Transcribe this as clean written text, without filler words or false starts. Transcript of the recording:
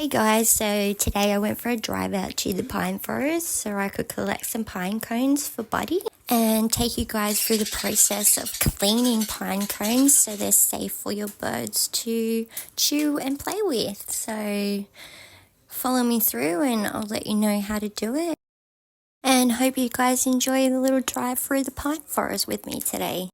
Hey guys, so today I went for a drive out to the pine forest so I could collect some pine cones for Buddy and take you guys through the process of cleaning pine cones so they're safe for your birds to chew and play with. So follow me through and I'll let you know how to do it. And hope you guys enjoy the little drive through the pine forest with me today.